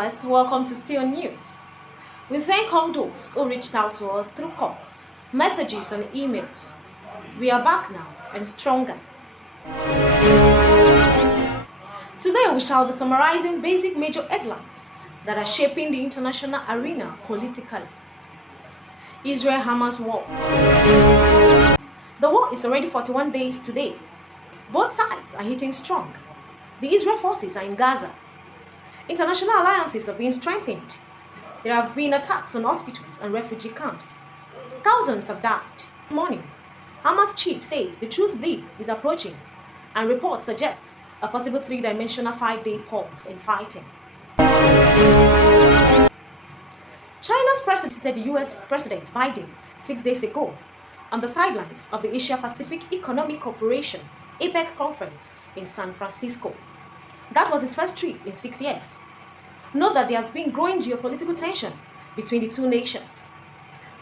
viewers, welcome to Stay On News. We thank all those who reached out to us through calls, messages, and emails. We are back now and stronger. Today we shall be summarizing basic major headlines that are shaping the international arena politically. Israel-Hamas war. The war is already 41 days today. Both sides are hitting strong. The Israel forces are in Gaza. International alliances are being strengthened. There have been attacks on hospitals and refugee camps. Thousands have died. This morning, Hamas chief says the truce deal is approaching, and reports suggest a possible three-dimensional 5-day pause in fighting. China's president visited the US President Biden 6 days ago on the sidelines of the Asia-Pacific Economic Cooperation APEC conference in San Francisco. That was his first trip in 6 years. Note that there has been growing geopolitical tension between the two nations.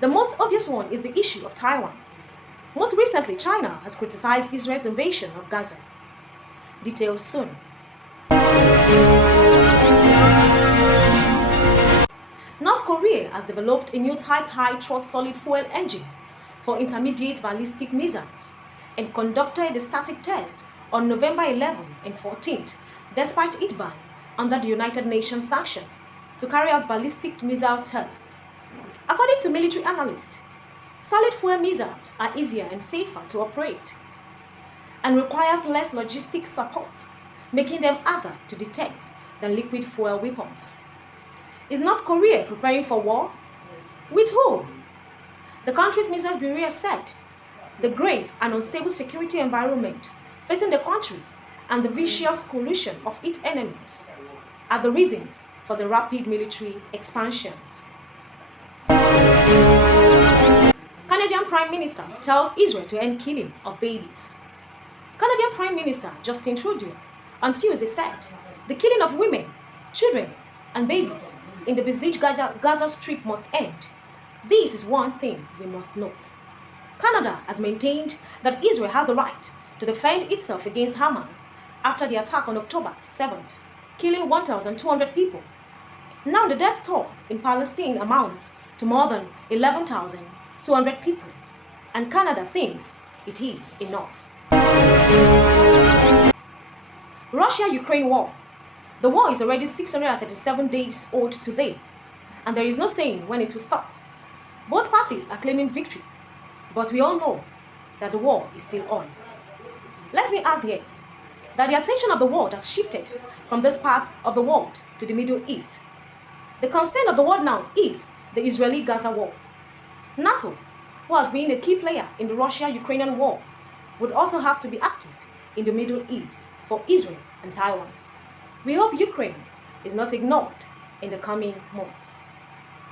The most obvious one is the issue of Taiwan. Most recently, China has criticized Israel's invasion of Gaza. Details soon. North Korea has developed a new Type high-thrust solid fuel engine for intermediate ballistic missiles and conducted a static test on November 11 and 14th, despite it ban under the United Nations sanction to carry out ballistic missile tests. According to military analysts, solid fuel missiles are easier and safer to operate and requires less logistic support, making them harder to detect than liquid fuel weapons. Is North Korea preparing for war? With who? The country's missiles bureau said the grave and unstable security environment facing the country and the vicious collusion of its enemies are the reasons for the rapid military expansions. Canadian Prime Minister tells Israel to end killing of babies. Canadian Prime Minister Justin Trudeau on Tuesday said the killing of women, children, and babies in the besieged Gaza Strip must end. This is one thing we must note. Canada has maintained that Israel has the right to defend itself against Hamas after the attack on October 7th, killing 1,200 people. Now the death toll in Palestine amounts to more than 11,200 people, and Canada thinks it is enough. Russia-Ukraine war. The war is already 637 days old today, and there is no saying when it will stop. Both parties are claiming victory, but we all know that the war is still on. Let me add here that the attention of the world has shifted from this part of the world to the Middle East. The concern of the world now is the Israeli-Gaza war. NATO, who has been a key player in the Russia-Ukrainian war, would also have to be active in the Middle East for Israel and Taiwan. We hope Ukraine is not ignored in the coming months.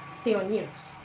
Stay on news.